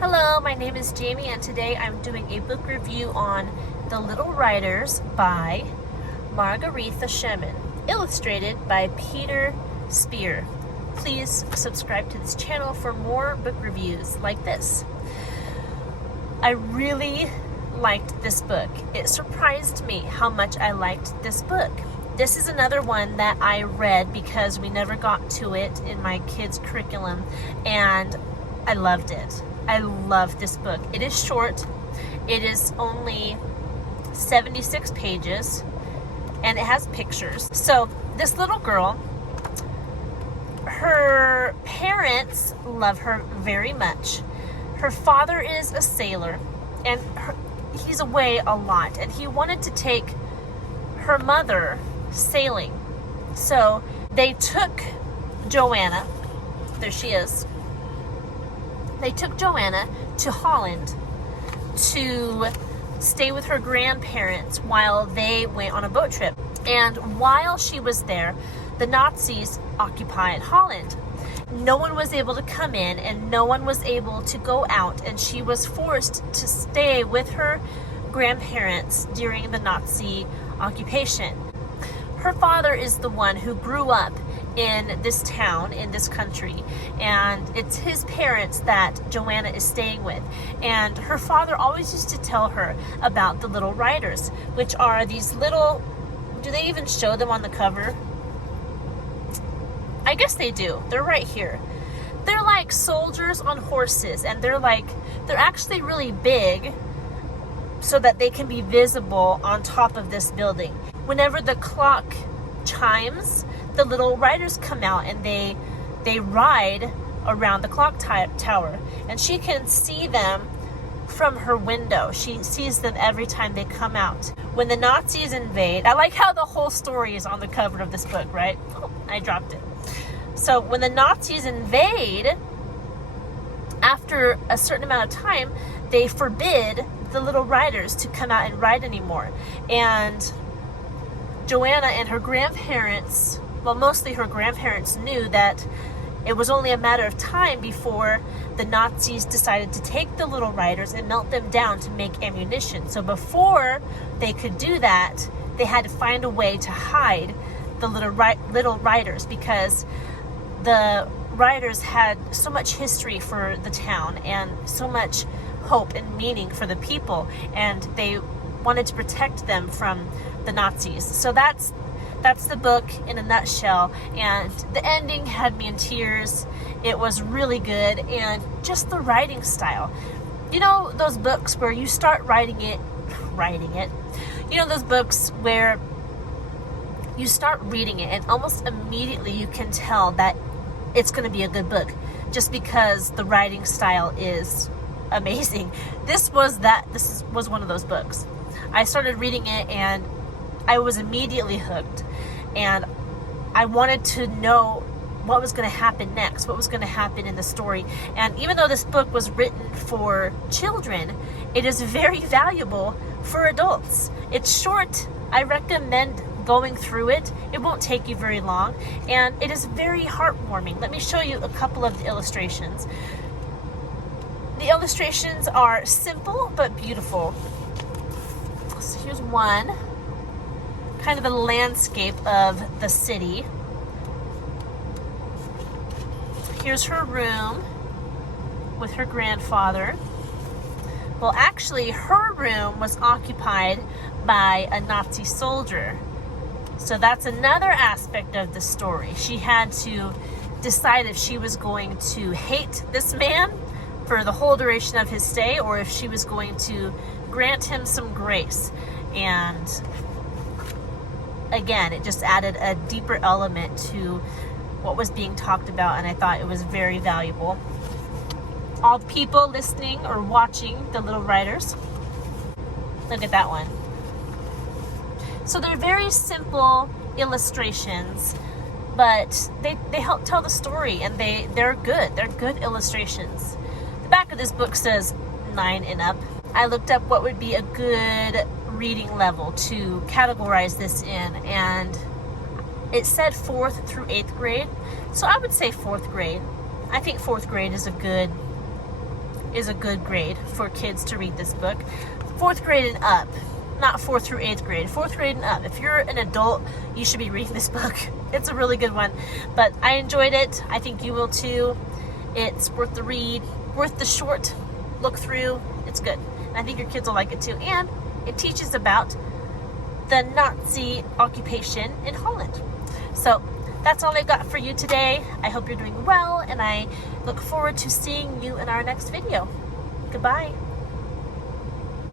Hello, my name is Jamie and today I'm doing a book review on The Little Riders by Margaretha Shemin, illustrated by Peter Spear. Please subscribe to this channel for more book reviews like this. I really liked this book. It surprised me how much I liked this book. This is another one that I read because we never got to it in my kids' curriculum, and I loved it. I love this book. It is short. It is only 76 pages, and it has pictures. So this little girl, her parents love her very much. Her father is a sailor, and he's away a lot, and he wanted to take her mother sailing. So they took Joanna, there she is, they took Joanna to Holland to stay with her grandparents while they went on a boat trip. And while she was there, the Nazis occupied Holland. No one was able to come in and no one was able to go out, and she was forced to stay with her grandparents during the Nazi occupation. Her father is the one who grew up in this town, in this country, and it's his parents that Joanna is staying with. And her father always used to tell her about the Little Riders, which are these little, do they even show them on the cover? I guess they do. They're right here. They're like soldiers on horses, and they're actually really big so that they can be visible on top of this building. Whenever the clock chimes, the Little Riders come out and they ride around the clock tower, and she can see them from her window. She sees them every time they come out. When the Nazis invade, I like how the whole story is on the cover of this book, right? Oh, I dropped it. So when the Nazis invade, after a certain amount of time, they forbid the Little Riders to come out and ride anymore. And Joanna and her grandparents, well, mostly her grandparents, knew that it was only a matter of time before the Nazis decided to take the Little Riders and melt them down to make ammunition. So before they could do that, they had to find a way to hide the Little Riders, because the Riders had so much history for the town and so much hope and meaning for the people, and they wanted to protect them from the Nazis. So that's the book in a nutshell, and the ending had me in tears. It was really good, and just the writing style. You know those books where you start writing it, you know those books where you start reading it and almost immediately you can tell that it's going to be a good book just because the writing style is amazing. This was one of those books. I started reading it and I was immediately hooked, and I wanted to know what was going to happen next, what was going to happen in the story. And even though this book was written for children, it is very valuable for adults. It's short. I recommend going through it. It won't take you very long, and it is very heartwarming. Let me show you a couple of the illustrations. The illustrations are simple but beautiful. So here's one, kind of a landscape of the city. Here's her room with her grandfather. Well, actually, her room was occupied by a Nazi soldier. So that's another aspect of the story. She had to decide if she was going to hate this man for the whole duration of his stay, or if she was going to grant him some grace. And again, it just added a deeper element to what was being talked about, and I thought it was very valuable. All the people listening or watching The Little Riders, look at that one. So they're very simple illustrations, but they help tell the story, and they're good. They're good illustrations. The back of this book says 9 and up. I looked up what would be a good reading level to categorize this in, and it said 4th through 8th grade. So I would say 4th grade. I think 4th grade is a good is a good grade for kids to read this book. 4th grade and up, not 4th through 8th grade, 4th grade and up. If you're an adult, you should be reading this book. It's a really good one, but I enjoyed it. I think you will too. It's worth the read, worth the short look through. It's good. And I think your kids will like it too. And it teaches about the Nazi occupation in Holland. So that's all I got for you today. I hope you're doing well, and I look forward to seeing you in our next video. Goodbye.